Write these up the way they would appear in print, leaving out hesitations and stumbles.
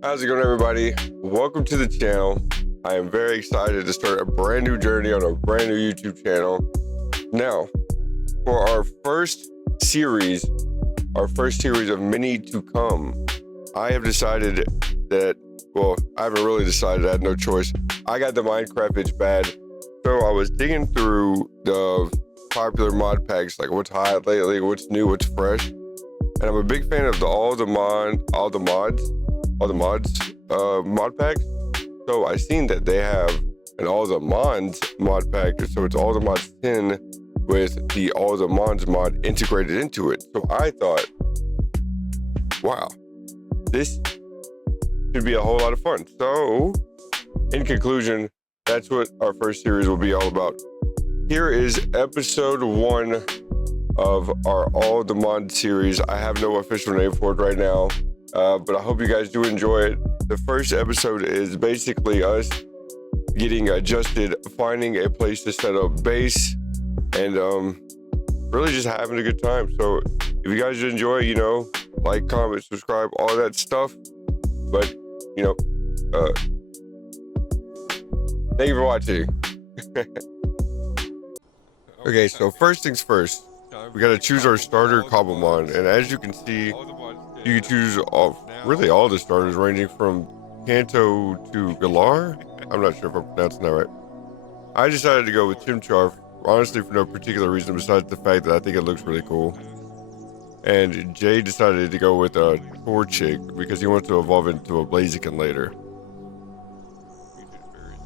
How's it going, everybody? Welcome to the channel. I am very excited to start a brand new journey on a brand new YouTube channel. Now, for our first series of many to come, I have decided that, well, I haven't really decided, I had no choice. I got the Minecraft itch bad, so I was digging through the popular mod packs, like what's hot lately, what's new, what's fresh. And I'm a big fan of the All the Mons mod packs. So I seen that they have an All the Mons mod pack. So it's All the Mons 10 with the All the Mons mod integrated into it. So I thought, wow, this should be a whole lot of fun. So in conclusion, that's what our first series will be all about. Here is episode 1 of our All the Mons series. I have no official name for it right now, but I hope you guys do enjoy it. The first episode is basically us getting adjusted, finding a place to set up base, and really just having a good time. So if you guys enjoy, like, comment, subscribe, all that stuff. But thank you for watching. Okay, so first things first, we gotta choose our starter Cobblemon, and as you can see, you can choose really all the starters, ranging from Kanto to Galar. I'm not sure if I'm pronouncing that right. I decided to go with Chimchar, honestly, for no particular reason besides the fact that I think it looks really cool. And Jay decided to go with Torchic because he wants to evolve into a Blaziken later.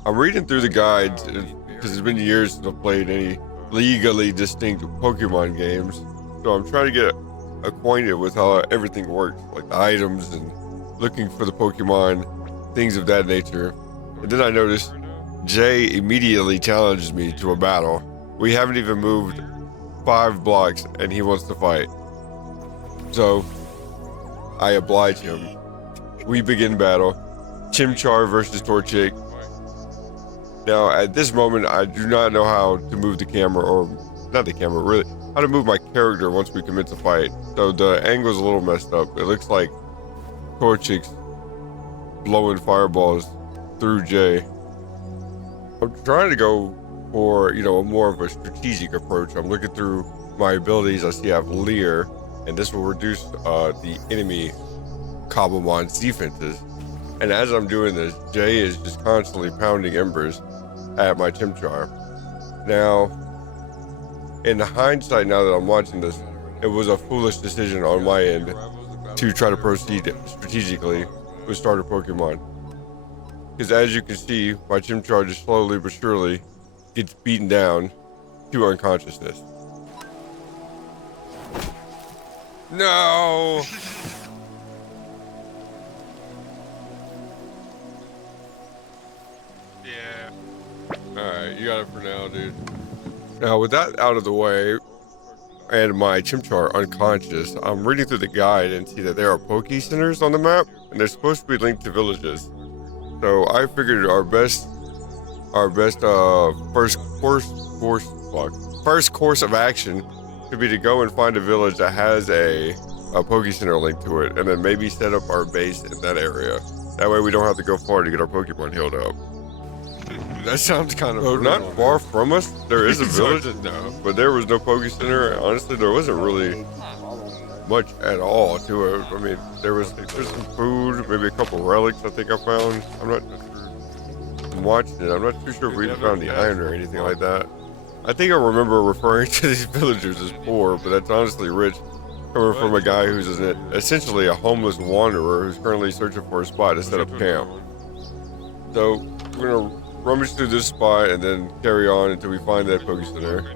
I'm reading through the guides because it's been years since I've played any legally distinct Pokemon games, so I'm trying to get acquainted with how everything works, like the items and looking for the Pokemon, things of that nature. And then I noticed Jay immediately challenges me to a battle. We haven't even moved 5 blocks and he wants to fight. So I oblige him. We begin battle. Chimchar versus Torchic. Now, at this moment, I do not know how to move the camera, or not the camera, really, how to move my character once we commence a fight. So the angle's a little messed up. It looks like Torchic's blowing fireballs through Jay. I'm trying to go for, a more of a strategic approach. I'm looking through my abilities. I see I have Leer, and this will reduce the enemy Cobblemon's defenses. And as I'm doing this, Jay is just constantly pounding embers at my Chimchar. Now, in hindsight, now that I'm watching this, it was a foolish decision on my end to try to proceed strategically with starter Pokemon. Because as you can see, my Chimchar just slowly but surely gets beaten down to unconsciousness. No! Alright, you got it for now, dude. Now, with that out of the way, and my Chimchar unconscious, I'm reading through the guide and see that there are Pokecenters on the map, and they're supposed to be linked to villages. So I figured our best first course of action could be to go and find a village that has a Pokecenter linked to it, and then maybe set up our base in that area. That way we don't have to go far to get our Pokemon healed up. That sounds kind of not far from us. There is a village, but there was no Pokecenter. Honestly, there wasn't really much at all to it. I mean, there's some food, maybe a couple relics I think I found. I'm not I'm watching it. I'm not too sure if we even found the iron or anything like that. I think I remember referring to these villagers as poor, but that's honestly rich, coming from a guy who's essentially a homeless wanderer who's currently searching for a spot to set up camp. So we're gonna rummage through this spot and then carry on until we find that Pokecenter.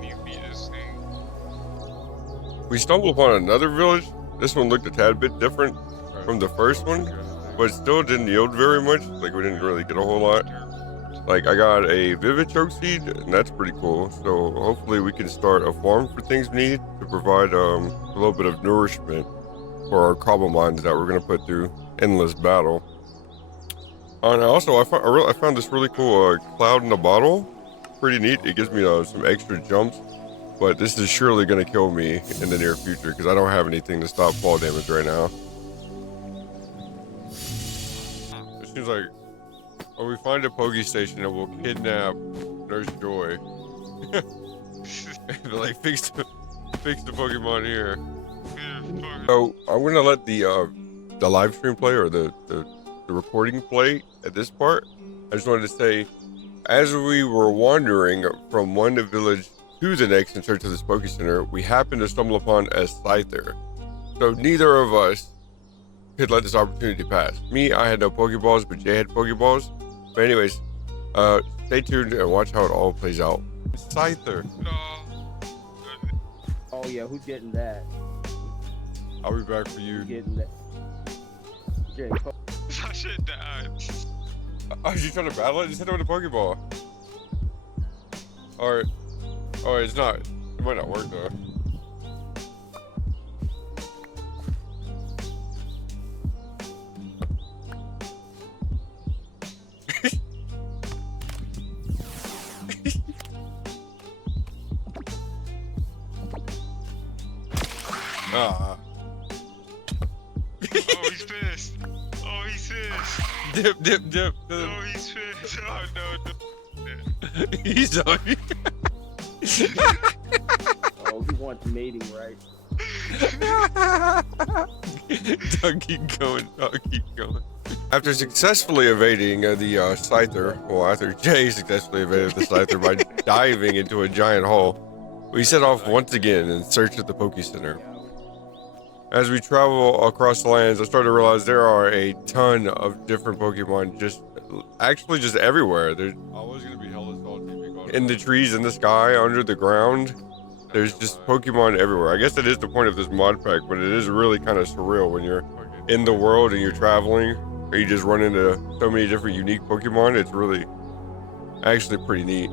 We stumbled upon another village. This one looked a tad bit different from the first one, but still didn't yield very much. Like, we didn't really get a whole lot. Like, I got a Vivid Choke Seed, and that's pretty cool. So hopefully we can start a farm for things we need to provide a little bit of nourishment for our Cobblemons that we're gonna put through endless battle. And also, I found this really cool cloud in a bottle. Pretty neat. It gives me some extra jumps, but this is surely going to kill me in the near future because I don't have anything to stop fall damage right now. seems like, or we find a Poke Station and we'll kidnap Nurse Joy. Like fix the Pokemon here. So I'm gonna let the live stream play or the recording play at this part. I just wanted to say, as we were wandering from one village to the next in search of this Pokecenter, we happened to stumble upon a Scyther. So neither of us could let this opportunity pass. Me, I had no Pokeballs, but Jay had Pokeballs. But anyways, stay tuned and watch how it all plays out. Scyther. Oh yeah, who's getting that? I'll be back for you. Who's getting that? Jay, That shit died. Oh, you trying to battle it? Just hit it with a Pokeball. Alright. Oh, it's not. It might not work though. Ah. Oh, he's pissed. Oh, he's pissed. Dip. Oh, he's pissed. Oh, no. He's on you. oh, he wants mating, right? Dog, keep going. After successfully evading the Scyther, well, after Jay successfully evaded the Scyther by diving into a giant hole, we set off once again in search of the Pokecenter. As we travel across the lands, I started to realize there are a ton of different Pokemon just everywhere. There's always going to be hella salty in the trees, in the sky, under the ground. There's just Pokemon everywhere. I guess that is the point of this mod pack, but it is really kind of surreal when you're in the world and you're traveling, and you just run into so many different unique Pokemon. It's really actually pretty neat.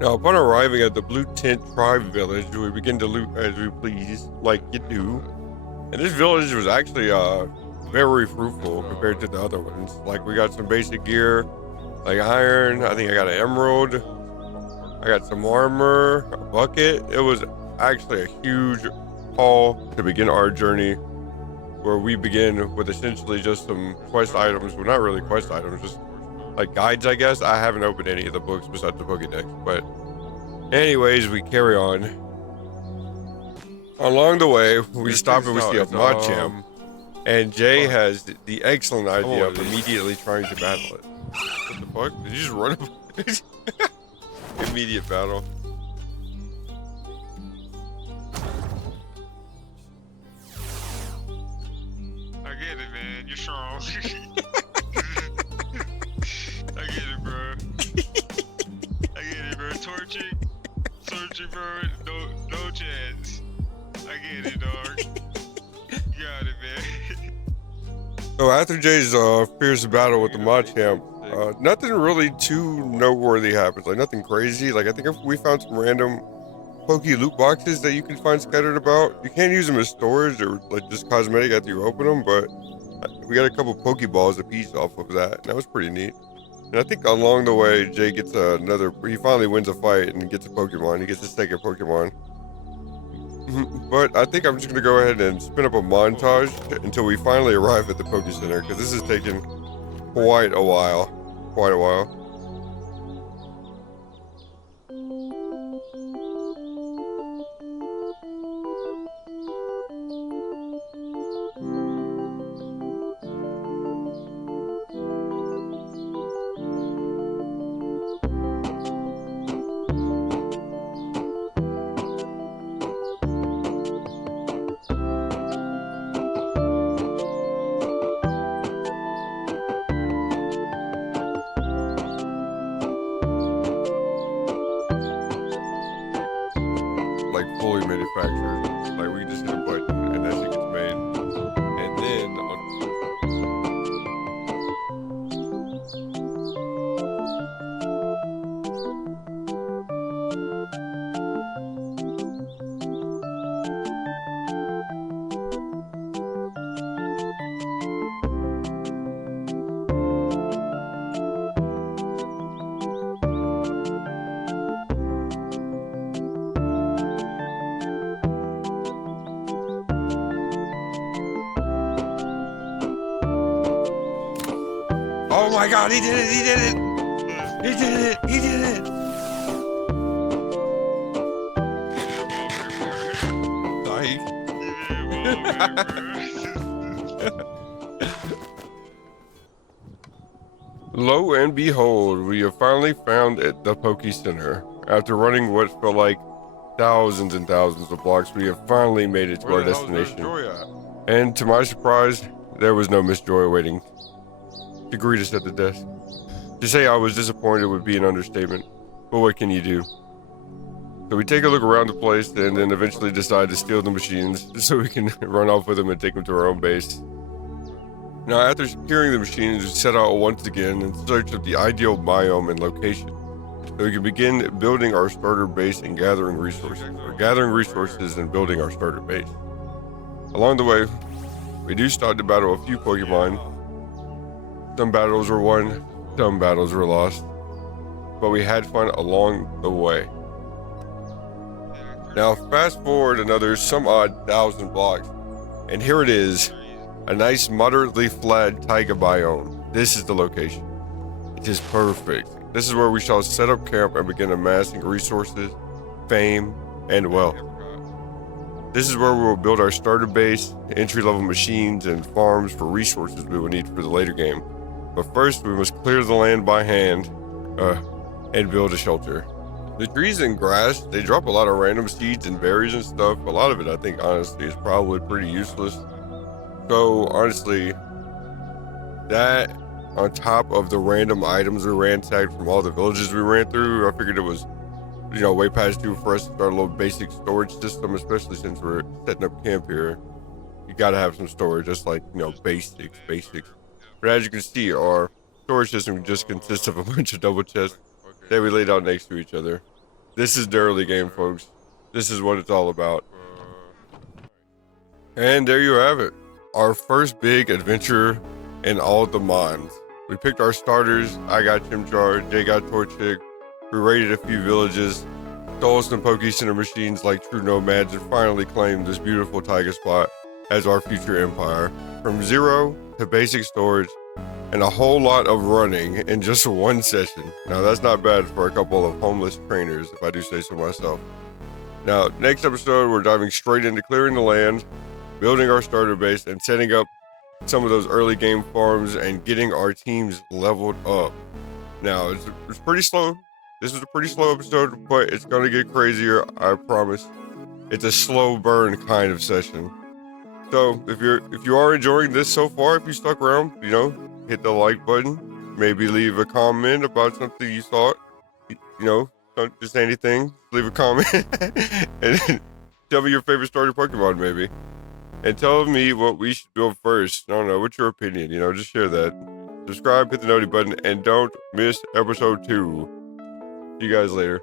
Now, upon arriving at the Blue Tent Tribe Village, we begin to loot as we please, like you do. And this village was actually very fruitful compared to the other ones. Like, we got some basic gear, like iron. I think I got an emerald. I got some armor, a bucket. It was actually a huge haul to begin our journey, where we begin with essentially just some quest items. Well, not really quest items, just like guides, I guess. I haven't opened any of the books besides the Pokédex, but anyways, we carry on. Along the way, we stop and we see a Machamp, and Jay has the excellent idea of immediately trying to battle it. What the fuck? Did you just run up? Immediate battle. I get it, man. You're strong. I get it, bro. I get it, bro. Torching, bro. No chance. I get it, dog. Got it, man. So after Jay's fierce battle with the Machamp, nothing really too noteworthy happens. Like nothing crazy. Like I think we found some random Poke loot boxes that you can find scattered about. You can't use them as storage or like just cosmetic after you open them, but we got a couple Pokeballs apiece off of that. And that was pretty neat. And I think along the way, Jay gets he finally wins a fight and gets a Pokemon. He gets his second Pokemon. But I think I'm just gonna go ahead and spin up a montage until we finally arrive at the Pokecenter, because this has taken quite a while. Like fully manufactured. Like we just hit a button and that shit gets made. And then Oh my God, he did it! He did it! He did it! He did it! Like. Lo and behold, we have finally found the PokéCenter. After running what felt like thousands and thousands of blocks, we have finally made it to our destination. And to my surprise, there was no Miss Joy waiting to greet us at the desk. To say I was disappointed would be an understatement, but what can you do? So we take a look around the place and then eventually decide to steal the machines so we can run off with them and take them to our own base. Now, after securing the machines, we set out once again in search of the ideal biome and location, so we can begin building our starter base and gathering resources, and building our starter base. Along the way, we do start to battle a few Pokemon. Some battles were won, some battles were lost, but we had fun along the way. Now, fast forward another some odd 1,000 blocks, and here it is. A nice moderately flat taiga biome. This is the location. It is perfect. This is where we shall set up camp and begin amassing resources, fame, and wealth. This is where we will build our starter base, entry-level machines, and farms for resources we will need for the later game. But first, we must clear the land by hand, and build a shelter. The trees and grass, they drop a lot of random seeds and berries and stuff. A lot of it, I think, honestly, is probably pretty useless. So, honestly, that on top of the random items we ransacked from all the villages we ran through, I figured it was, way past due for us to start a little basic storage system, especially since we're setting up camp here. You gotta have some storage, just like, basics. But as you can see, our storage system just consists of a bunch of double chests that we laid out next to each other. This is the early game, folks. This is what it's all about. And there you have it. Our first big adventure in All the Mons. We picked our starters. I got Chimchar, Jay got Torchic. We raided a few villages, stole some PokéCenter machines like true nomads, and finally claimed this beautiful taiga spot as our future empire. From zero to basic storage and a whole lot of running in just one session. Now that's not bad for a couple of homeless trainers, if I do say so myself. Now, next episode, we're diving straight into clearing the land, building our starter base, and setting up some of those early game farms and getting our teams leveled up. Now, it's pretty slow. This is a pretty slow episode, but it's going to get crazier, I promise. It's a slow burn kind of session. So, if you are enjoying this so far, if you stuck around, hit the like button. Maybe leave a comment about something you thought. Don't just say anything. Leave a comment. And tell me your favorite starter Pokemon, maybe. And tell me what we should build first. I don't know, what's your opinion? Just share that. Subscribe, hit the noti button, and don't miss episode 2. See you guys later.